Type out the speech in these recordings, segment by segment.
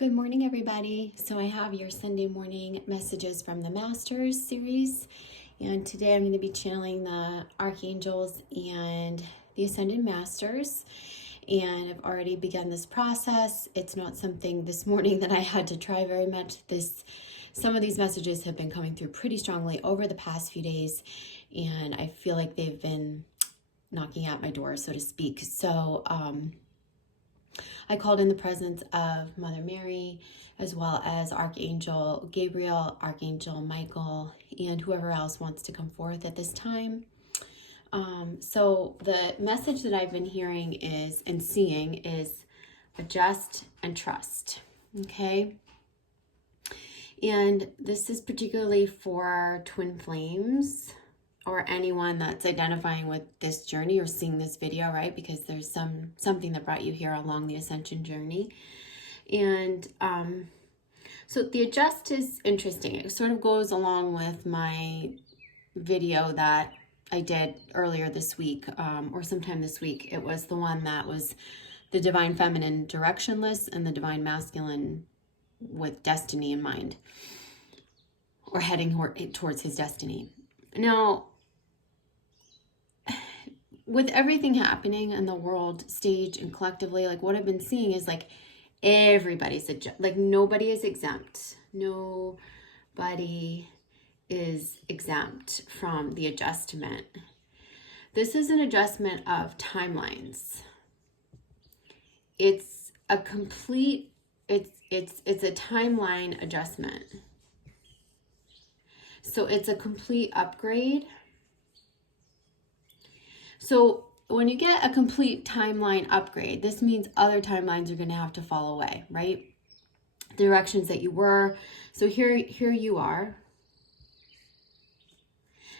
Good morning, everybody. So I have your Sunday morning messages from the Masters series, and today I'm going to be channeling the Archangels and the Ascended Masters, and I've already begun this process. It's not something this morning that I had to try very much. Some of these messages have been coming through pretty strongly over the past few days, and I feel like they've been knocking at my door, so to speak. So I called in the presence of Mother Mary, as well as Archangel Gabriel, Archangel Michael, and whoever else wants to come forth at this time. So the message that I've been hearing and seeing is adjust and trust, okay? And this is particularly for twin flames, or anyone that's identifying with this journey or seeing this video, right? Because there's something that brought you here along the ascension journey. And so the adjust is interesting. It sort of goes along with my video that I did earlier this week, or sometime this week. It was the one that was the divine feminine directionless and the divine masculine with destiny in mind, or heading towards his destiny. Now, with everything happening in the world stage and collectively, like what I've been seeing is like everybody's like nobody is exempt. Nobody is exempt from the adjustment. This is an adjustment of timelines. It's a complete, it's a timeline adjustment. So it's a complete upgrade. So when you get a complete timeline upgrade, this means other timelines are going to have to fall away, right? Directions that you were. So here you are,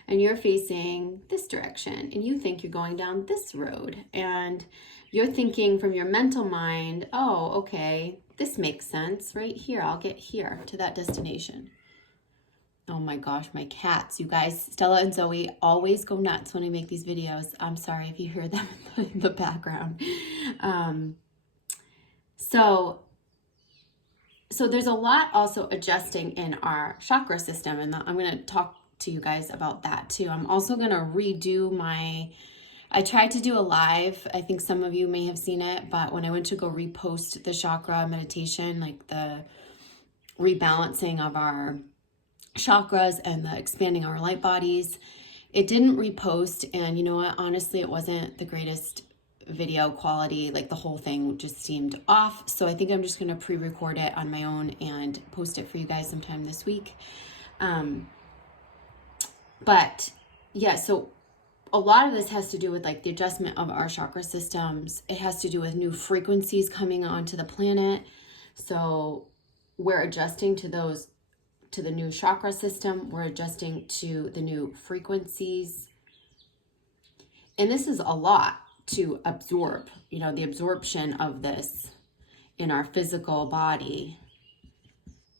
and you're facing this direction, and you think you're going down this road, and you're thinking from your mental mind, oh, okay, this makes sense right here. I'll get here to that destination. Oh my gosh, my cats, you guys, Stella and Zoe always go nuts when I make these videos. I'm sorry if you hear them in the background. So there's a lot also adjusting in our chakra system, and I'm going to talk to you guys about that too. I'm also going to redo I tried to do a live. I think some of you may have seen it, but when I went to go repost the chakra meditation, like the rebalancing of our chakras and the expanding our light bodies, it didn't repost. And you know what, honestly, it wasn't the greatest video quality. Like the whole thing just seemed off. So I think I'm just going to pre-record it on my own and post it for you guys sometime this week. But yeah, so a lot of this has to do with like the adjustment of our chakra systems. It has to do with new frequencies coming onto the planet. So we're adjusting to the new chakra system. We're adjusting to the new frequencies. And this is a lot to absorb. You know, the absorption of this in our physical body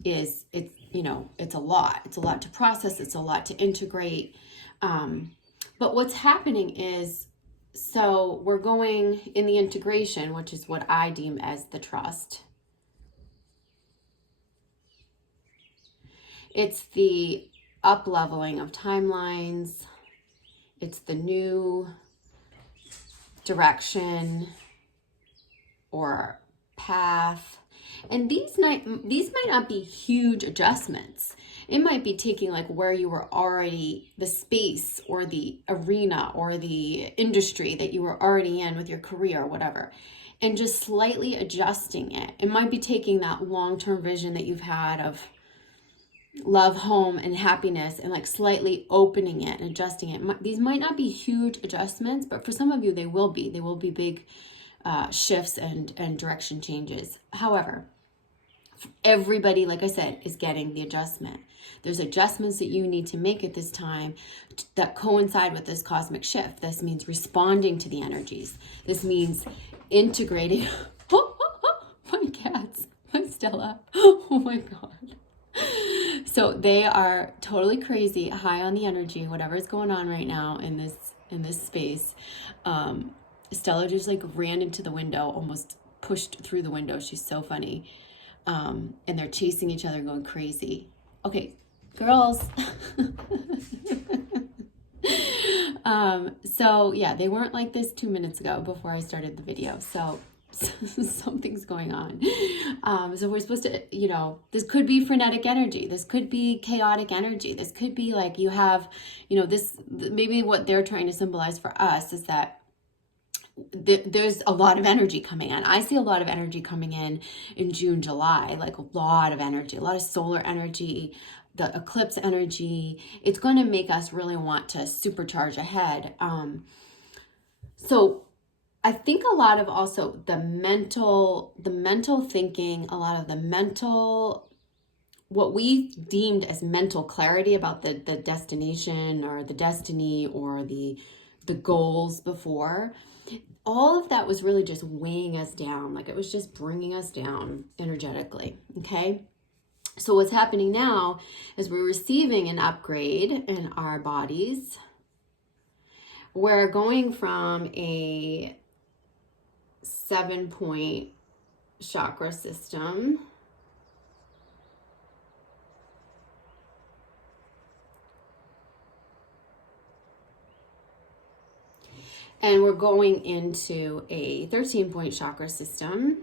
it's a lot. It's a lot to process. It's a lot to integrate. But what's happening is, so we're going in the integration, which is what I deem as the trust. It's the up-leveling of timelines. It's the new direction or path. And these might not be huge adjustments. It might be taking like where you were already, the space or the arena or the industry that you were already in with your career or whatever, and just slightly adjusting it. It might be taking that long-term vision that you've had of love, home, and happiness, and like slightly opening it and adjusting it. These might not be huge adjustments, but for some of you, they will be. They will be big shifts and direction changes. However, everybody, like I said, is getting the adjustment. There's adjustments that you need to make at this time that coincide with this cosmic shift. This means responding to the energies. This means integrating. My cats, my Stella. Oh my God. So they are totally crazy, high on the energy, whatever is going on right now in this space. Stella just like ran into the window, almost pushed through the window. She's so funny. And they're chasing each other, going crazy. Okay, girls. So yeah, they weren't like this 2 minutes ago before I started the video. So something's going on. So we're supposed to, you know, this could be frenetic energy. This could be chaotic energy. This could be like you have, you know, this, maybe what they're trying to symbolize for us is that there's a lot of energy coming in. I see a lot of energy coming in June, July, like a lot of energy, a lot of solar energy, the eclipse energy. It's going to make us really want to supercharge ahead. So I think a lot of also the mental thinking, a lot of the mental, what we deemed as mental clarity about the destination or the destiny or the goals before, all of that was really just weighing us down. Like it was just bringing us down energetically. Okay. So what's happening now is we're receiving an upgrade in our bodies. We're going from a 7-point chakra system and we're going into a 13-point chakra system.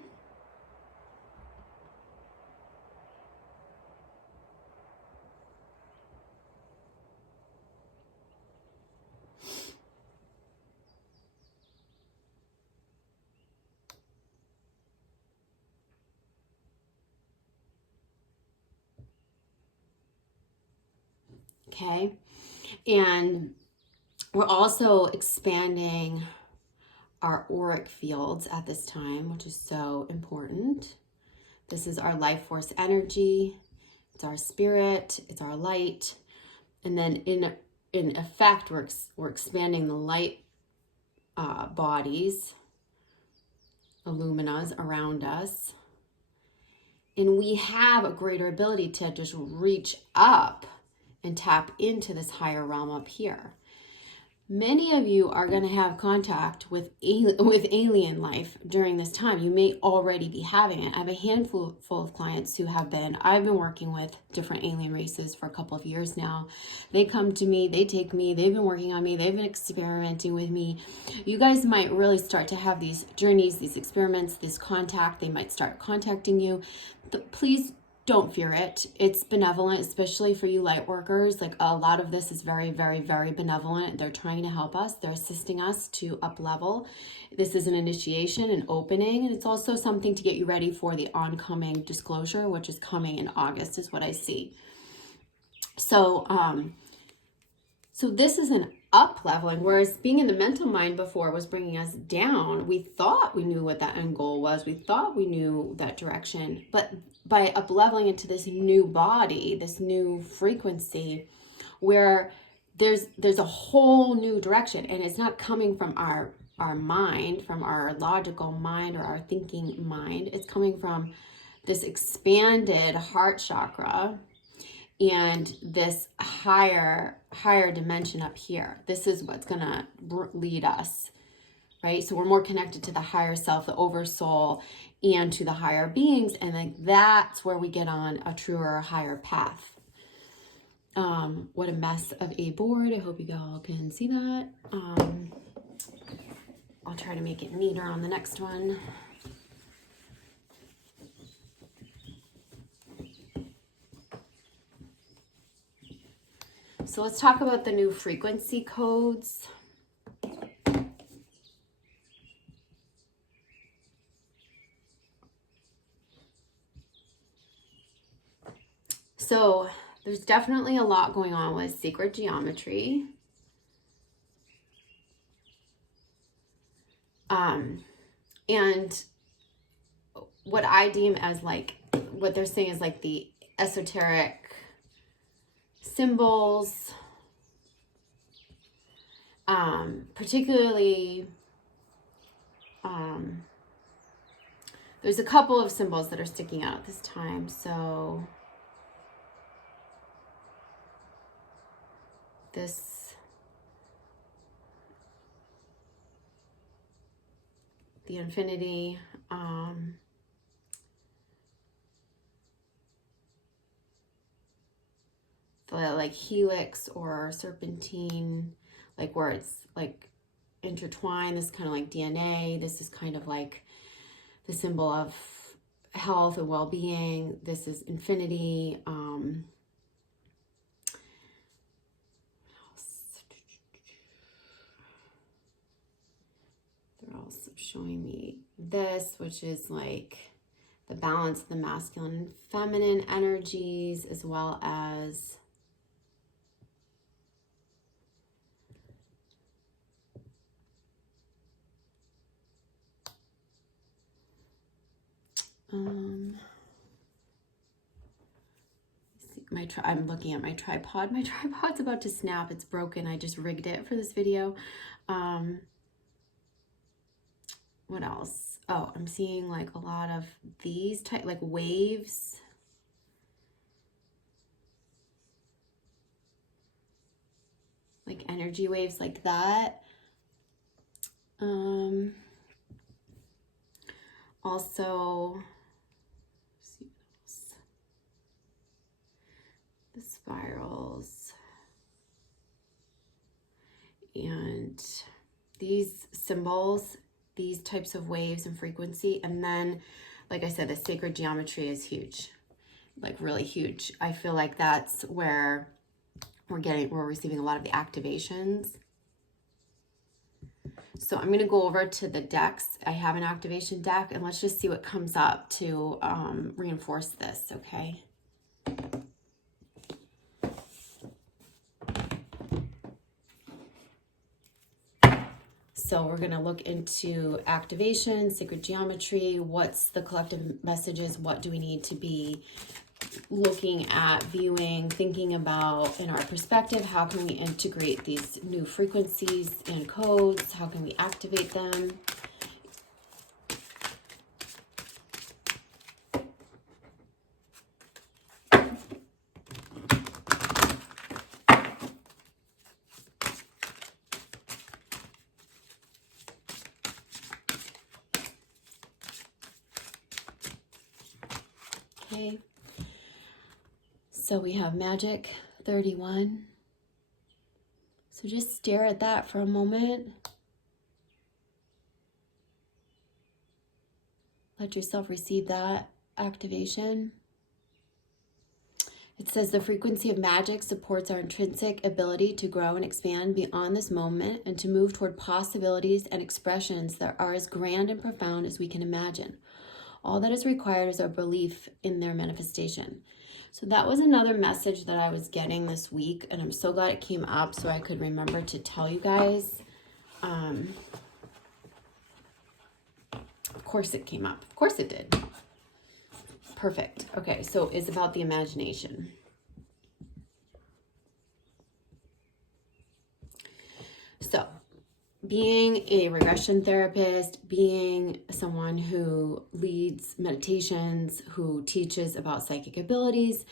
Okay. And we're also expanding our auric fields at this time, which is so important. This is our life force energy. It's our spirit. It's our light. And then in effect, we're expanding the light bodies, illuminas around us. And we have a greater ability to just reach up and tap into this higher realm up here. Many of you are going to have contact with alien life during this time. You may already be having it. I have a handful of clients who have been. I've been working with different alien races for a couple of years now. They come to me, they take me, they've been working on me, they've been experimenting with me. You guys might really start to have these journeys, these experiments, this contact. They might start contacting you. Please don't fear it. It's benevolent, especially for you light workers. Like a lot of this is very, very, very benevolent. They're trying to help us. They're assisting us to up level. This is an initiation, an opening, and it's also something to get you ready for the oncoming disclosure, which is coming in August, is what I see. So, so this is an up leveling, whereas being in the mental mind before was bringing us down. We thought we knew what that end goal was. We thought we knew that direction, but by up leveling into this new body, this new frequency, where there's a whole new direction, and it's not coming from our mind, from our logical mind or our thinking mind. It's coming from this expanded heart chakra and this higher dimension up here. This is what's gonna lead us, right? So we're more connected to the higher self, the oversoul, and to the higher beings, and then that's where we get on a truer, higher path. What a mess of a board. I hope you all can see that. I'll try to make it neater on the next one. So let's talk about the new frequency codes. So there's definitely a lot going on with sacred geometry. And what I deem as like, what they're saying is like the esoteric symbols, particularly, there's a couple of symbols that are sticking out at this time. So the infinity, a like helix or serpentine, like where it's like intertwined. This is kind of like DNA. This is kind of like the symbol of health and well-being. This is infinity. They're also showing me this, which is like the balance of the masculine and feminine energies, as well as I'm looking at my tripod. My tripod's about to snap. It's broken. I just rigged it for this video. What else? Oh, I'm seeing like a lot of these type, like waves. Like energy waves like that. Also, let's see what else. The spirals. And these symbols, these types of waves and frequency. And then, like I said, the sacred geometry is huge, like really huge. I feel like that's where we're receiving a lot of the activations. So I'm going to go over to the decks. I have an activation deck, and let's just see what comes up to reinforce this, okay? So we're going to look into activation, sacred geometry, what's the collective messages, what do we need to be looking at, viewing, thinking about in our perspective, how can we integrate these new frequencies and codes, how can we activate them. Okay. So we have Magic 31. So just stare at that for a moment. Let yourself receive that activation. It says the frequency of magic supports our intrinsic ability to grow and expand beyond this moment and to move toward possibilities and expressions that are as grand and profound as we can imagine. All that is required is our belief in their manifestation. So that was another message that I was getting this week, and I'm so glad it came up so I could remember to tell you guys. Of course it came up. Of course it did. Perfect. Okay, so it's about the imagination. So, being a regression therapist, being someone who leads meditations, who teaches about psychic abilities,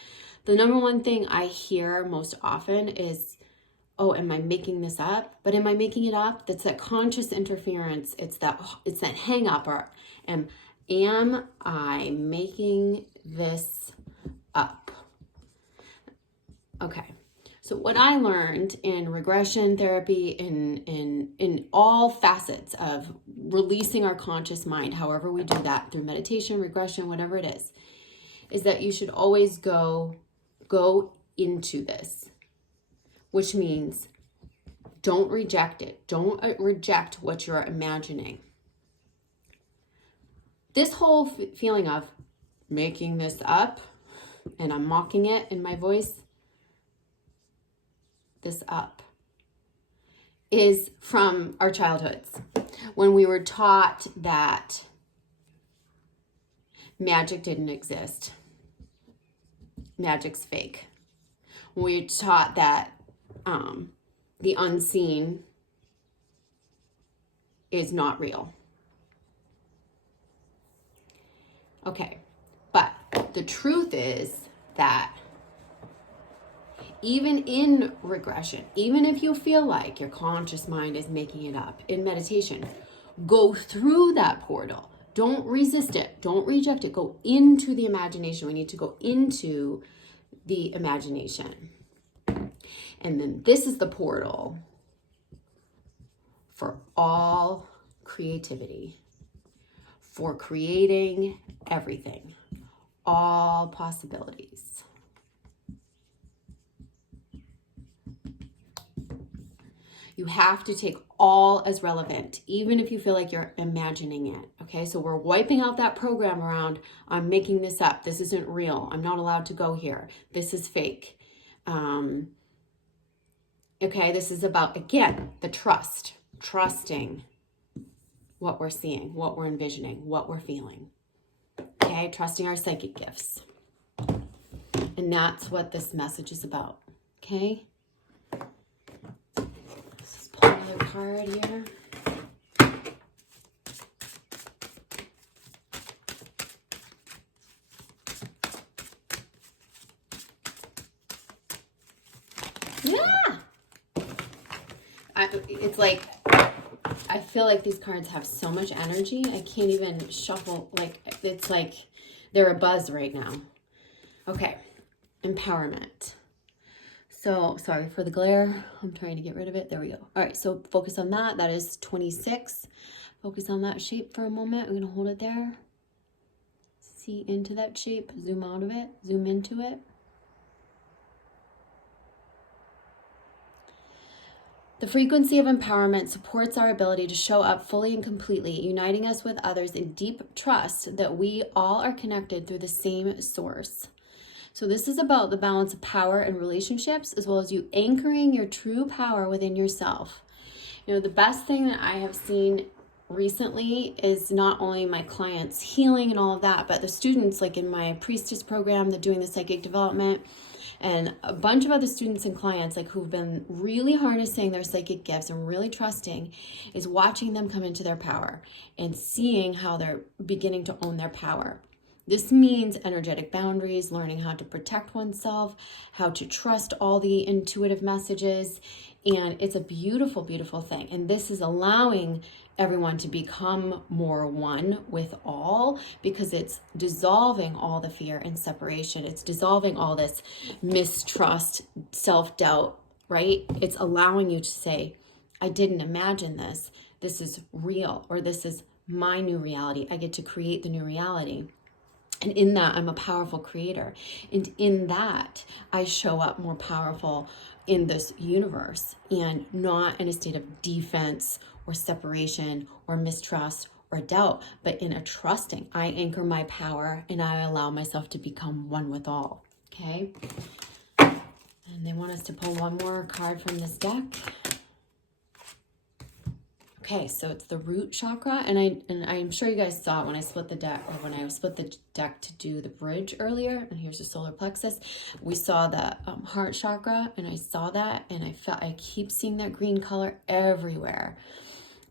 the number one thing I hear most often is, oh, am I making this up? But am I making it up? That's that conscious interference. It's that hang up, or am I making this up? Okay. So what I learned in regression therapy, in all facets of releasing our conscious mind, however we do that, through meditation, regression, whatever it is that you should always go into this, which means don't reject it. Don't reject what you're imagining. This whole feeling of making this up, and I'm mocking it in my voice, this up, is from our childhoods, when we were taught that magic didn't exist. Magic's fake. We were taught that the unseen is not real. Okay, but the truth is that even in regression, even if you feel like your conscious mind is making it up, in meditation, go through that portal. Don't resist it. Don't reject it. Go into the imagination. We need to go into the imagination. And then this is the portal for all creativity, for creating everything, all possibilities. You have to take all as relevant, even if you feel like you're imagining it. Okay, so we're wiping out that program around, I'm making this up. This isn't real. I'm not allowed to go here. This is fake. Okay, this is about, again, the trusting what we're seeing, what we're envisioning, what we're feeling. Okay, trusting our psychic gifts. And that's what this message is about. Okay? Let's pull another card here. Yeah! It's like, I feel like these cards have so much energy. I can't even shuffle. Like, it's like they're a buzz right now. Okay. Empowerment. So, sorry for the glare. I'm trying to get rid of it. There we go. All right. So focus on that. That is 26. Focus on that shape for a moment. I'm going to hold it there. See into that shape. Zoom out of it. Zoom into it. The frequency of empowerment supports our ability to show up fully and completely, uniting us with others in deep trust that we all are connected through the same source. So this is about the balance of power and relationships, as well as you anchoring your true power within yourself. You know, the best thing that I have seen recently is not only my clients healing and all of that, but the students, like in my priestess program, they're doing the psychic development, and a bunch of other students and clients like who've been really harnessing their psychic gifts and really trusting, is watching them come into their power and seeing how they're beginning to own their power. This means energetic boundaries, learning how to protect oneself, how to trust all the intuitive messages, and it's a beautiful, beautiful thing. And this is allowing everyone to become more one with all, because it's dissolving all the fear and separation. It's dissolving all this mistrust, self-doubt, right? It's allowing you to say, I didn't imagine this. This is real, or this is my new reality. I get to create the new reality. And in that, I'm a powerful creator. And in that, I show up more powerful in this universe and not in a state of defense or separation or mistrust or doubt, but in a trusting. I anchor my power and I allow myself to become one with all. Okay? And they want us to pull one more card from this deck. Okay, so it's the root chakra, and I'm sure you guys saw it when I split the deck, or when I split the deck to do the bridge earlier. And here's the solar plexus. We saw the heart chakra, and I saw that, and I keep seeing that green color everywhere.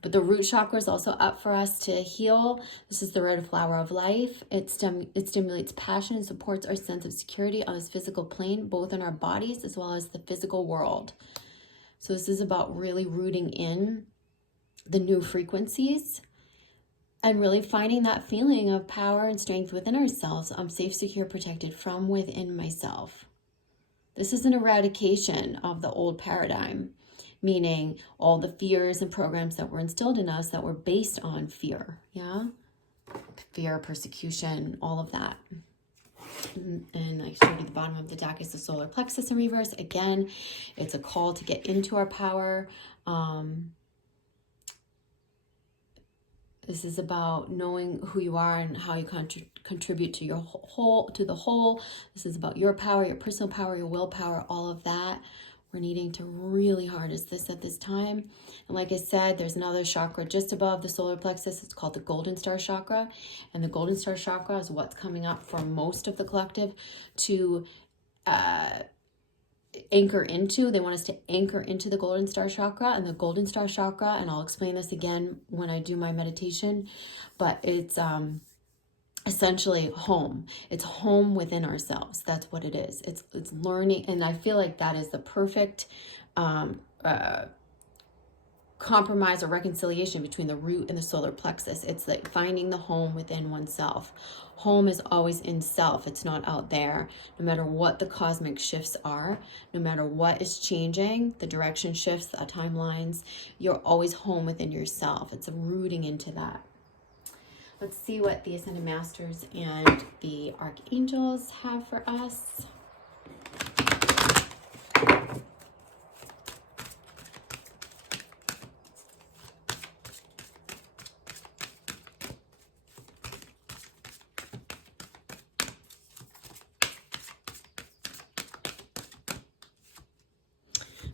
But the root chakra is also up for us to heal. This is the red flower of life. It stimulates passion and supports our sense of security on this physical plane, both in our bodies as well as the physical world. So this is about really rooting in the new frequencies and really finding that feeling of power and strength within ourselves. I'm safe, secure, protected from within myself. This is an eradication of the old paradigm, meaning all the fears and programs that were instilled in us that were based on fear. Yeah, fear, persecution, all of that. And I showed you the bottom of the deck is the solar plexus in reverse. Again, it's a call to get into our power. This is about knowing who you are and how you contribute to your the whole. This is about your power, your personal power, your willpower, all of that. We're needing to really harness this at this time. And like I said, there's another chakra just above the solar plexus. It's called the golden star chakra. And the golden star chakra is what's coming up for most of the collective to anchor into. They want us to anchor into the golden star chakra, and the golden star chakra, and I'll explain this again when I do my meditation, but it's essentially home. It's home within ourselves. That's what it is. It's learning, and I feel like that is the perfect compromise or reconciliation between the root and the solar plexus. It's like finding the home within oneself. Home is always in self. It's not out there. No matter what the cosmic shifts are, no matter what is changing, the direction shifts, the timelines, you're always home within yourself. It's rooting into that. Let's see what the Ascended Masters and the Archangels have for us.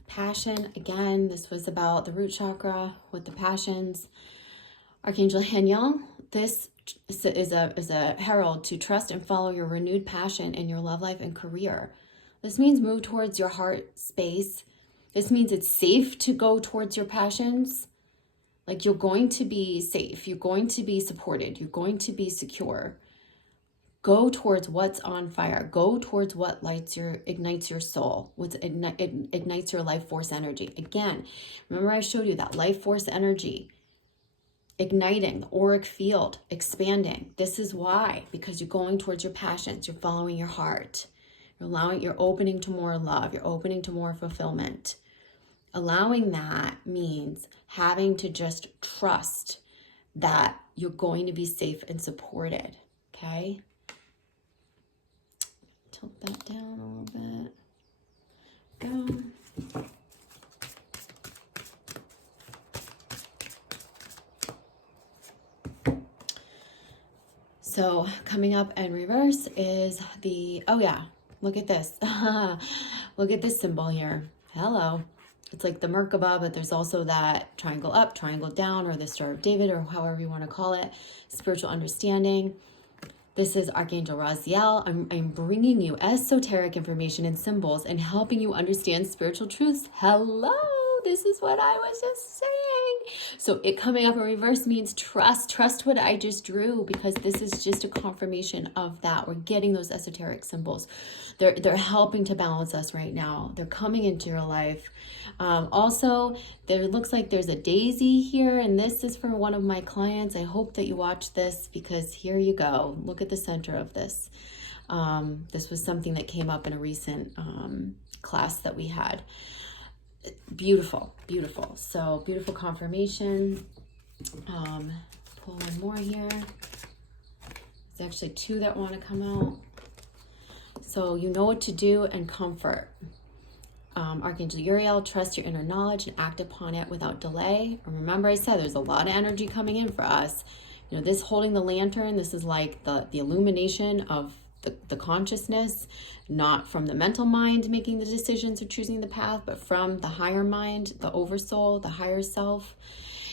Passion, again, this was about the root chakra with the passions. Archangel Michael, this is a herald to trust and follow your renewed passion in your love life and career. This means move towards your heart space. This means it's safe to go towards your passions. Like, you're going to be safe. You're going to be supported. You're going to be secure. Go towards what's on fire. Go towards what ignites your soul, what ignites your life force energy. Again, remember I showed you that life force energy, igniting the auric field, expanding. This is why, because you're going towards your passions. You're following your heart. You're opening to more love. You're opening to more fulfillment. Allowing that means having to just trust that you're going to be safe and supported, okay? Tilt that down a little bit. Go. So coming up in reverse is the, oh yeah, look at this. Look at this symbol here. Hello. It's like the Merkaba, but there's also that triangle up, triangle down, or the Star of David, or however you want to call it, spiritual understanding. This is Archangel Raziel. I'm bringing you esoteric information and symbols and helping you understand spiritual truths. Hello, this is what I was just saying. So it coming up in reverse means trust what I just drew, because this is just a confirmation of that. We're getting those esoteric symbols. They're helping to balance us right now. They're coming into your life. Also, there looks like there's a daisy here, and this is for one of my clients. I hope that you watch this, because here you go. Look at the center of this. This was something that came up in a recent class that we had. Beautiful, beautiful. So beautiful confirmation. Pull one more here. There's actually two that want to come out. So you know what to do and comfort. Archangel Uriel, trust your inner knowledge and act upon it without delay. And remember, I said there's a lot of energy coming in for us. You know, this holding the lantern, this is like the illumination of the consciousness, not from the mental mind making the decisions or choosing the path, but from the higher mind, the oversoul, the higher self.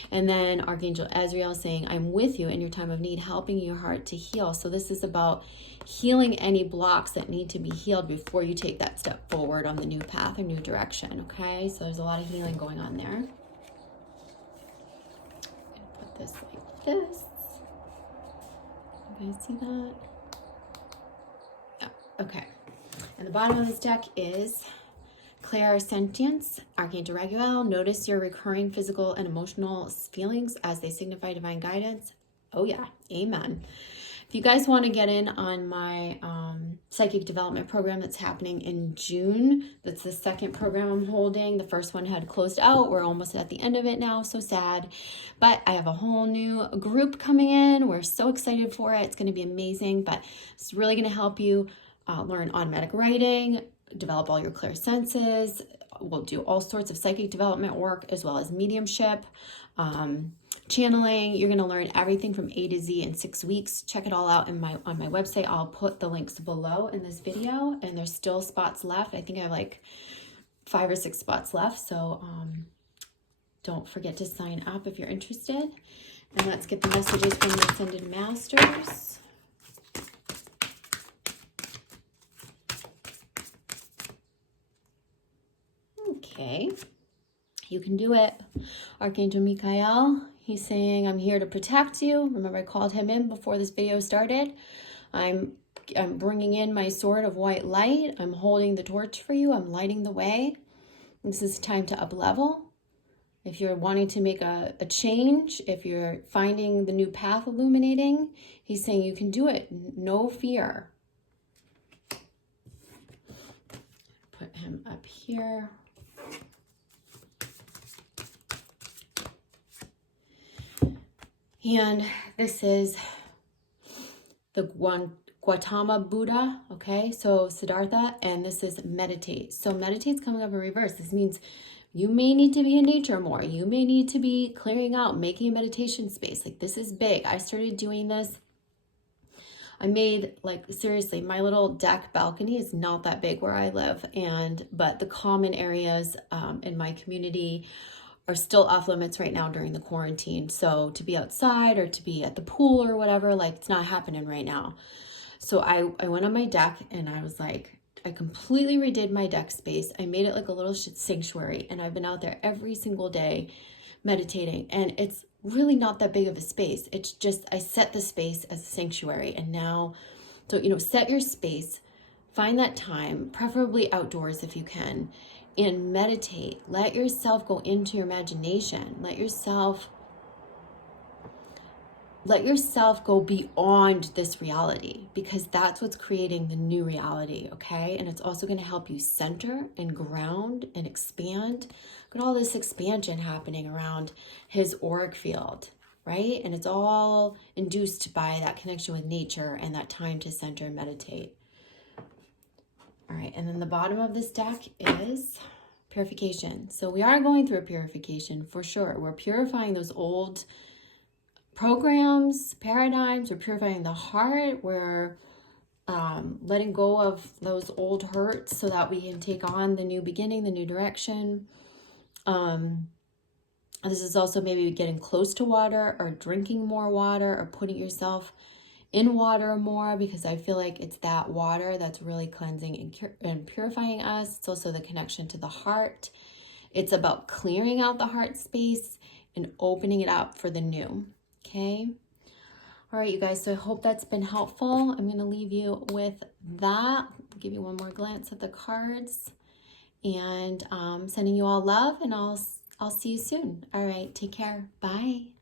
And then Archangel Azrael saying, I'm with you in your time of need, helping your heart to heal. So this is about healing any blocks that need to be healed before you take that step forward on the new path or new direction, okay? So there's a lot of healing going on there. I'm gonna put this like this. You guys see that? Yeah, okay. And the bottom of this deck is Clairsentience, Archangel Raguel. Notice your recurring physical and emotional feelings as they signify divine guidance. Oh yeah, amen. If you guys want to get in on my psychic development program that's happening in June, that's the second program I'm holding. The first one had closed out. We're almost at the end of it now, so sad. But I have a whole new group coming in. We're so excited for it. It's going to be amazing, but it's really going to help you learn automatic writing, develop all your clear senses. We'll do all sorts of psychic development work, as well as mediumship, channeling. You're going to learn everything from A to Z in 6 weeks. Check it all out on my website. I'll put the links below in this video, and there's still spots left. I think I have like 5 or 6 spots left. So don't forget to sign up if you're interested. And let's get the messages from the Ascended Masters. Okay, you can do it. Archangel Michael, he's saying, I'm here to protect you. Remember, I called him in before this video started. I'm bringing in my sword of white light. I'm holding the torch for you. I'm lighting the way. This is time to up level. If you're wanting to make a change, if you're finding the new path illuminating, he's saying you can do it. No fear. Put him up here. And this is the Gautama Buddha, okay? So Siddhartha, and this is meditate. So meditate's coming up in reverse. This means you may need to be in nature more. You may need to be clearing out, making a meditation space. Like, this is big. I started doing this. I made, like, seriously, my little deck balcony is not that big where I live, but the common areas in my community are still off limits right now during the quarantine. So to be outside or to be at the pool or whatever, like, it's not happening right now. So I went on my deck and I was like, I completely redid my deck space. I made it like a little sanctuary, and I've been out there every single day meditating, and it's really not that big of a space. It's just, I set the space as a sanctuary. And now, so, you know, set your space, find that time, preferably outdoors if you can, and meditate. Let yourself go into your imagination. Let yourself go beyond this reality, because that's what's creating the new reality, okay? And it's also going to help you center and ground and expand. Look at all this expansion happening around his auric field, right? And it's all induced by that connection with nature and that time to center and meditate. All right, and then the bottom of this deck is purification. So we are going through a purification for sure. We're purifying those old programs, paradigms. We're purifying the heart. We're letting go of those old hurts so that we can take on the new beginning, the new direction. This is also maybe getting close to water, or drinking more water, or putting yourself in water more, because I feel like it's that water that's really cleansing and purifying us. It's also the connection to the heart. It's about clearing out the heart space and opening it up for the new. Okay. All right, you guys. So I hope that's been helpful. I'm going to leave you with that. Give you one more glance at the cards, and sending you all love, and I'll see you soon. All right. Take care. Bye.